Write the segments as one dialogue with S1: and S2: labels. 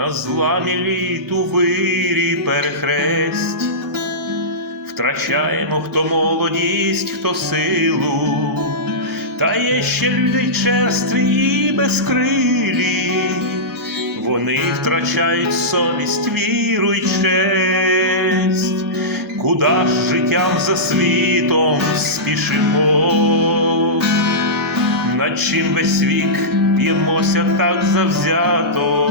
S1: на зламі літ у вирі перехресть, втрачаємо хто молодість, хто силу, та є ще люди черстві і безкрилі, вони втрачають совість, віру й честь, куда ж життям за світом спішимо, над чим весь вік б'ємося так завзято,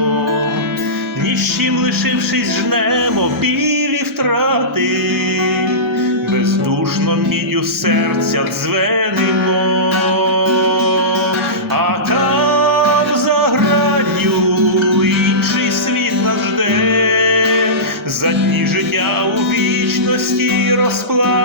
S1: ні з чим лишившись жнемо білі втрати, бездушно мідю серця дзвенимо, а там за гранню інший світ нас жде, за дні життя у вічності розплата.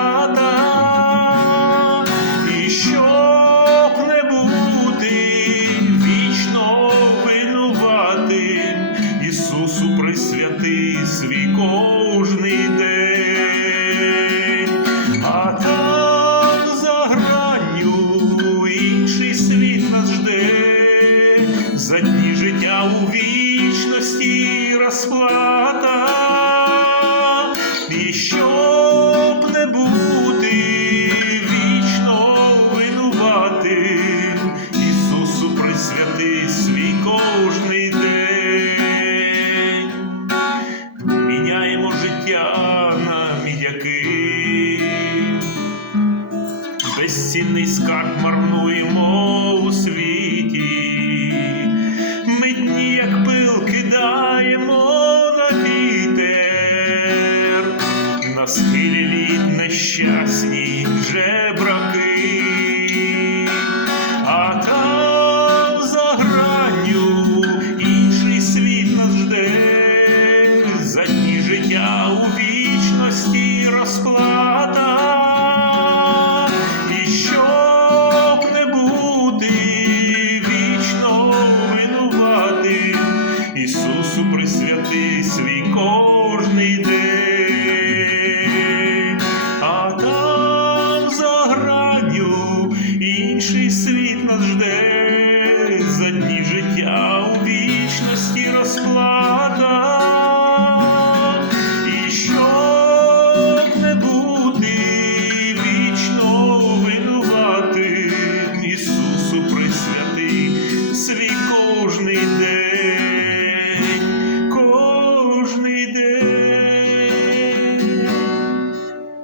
S1: Кожний день, а там за гранню інший світ нас жде, за дні життя у вічності розплата, і щоб не бути вічно винуватим, безцінний скарб марнуємо у світі, ми дні, як пил, кидаємо на вітер, на схилі літ нещасні жебраки, а за гранню інший світ нас жде, за дні життя у вічності розплата, інший світ нас жде,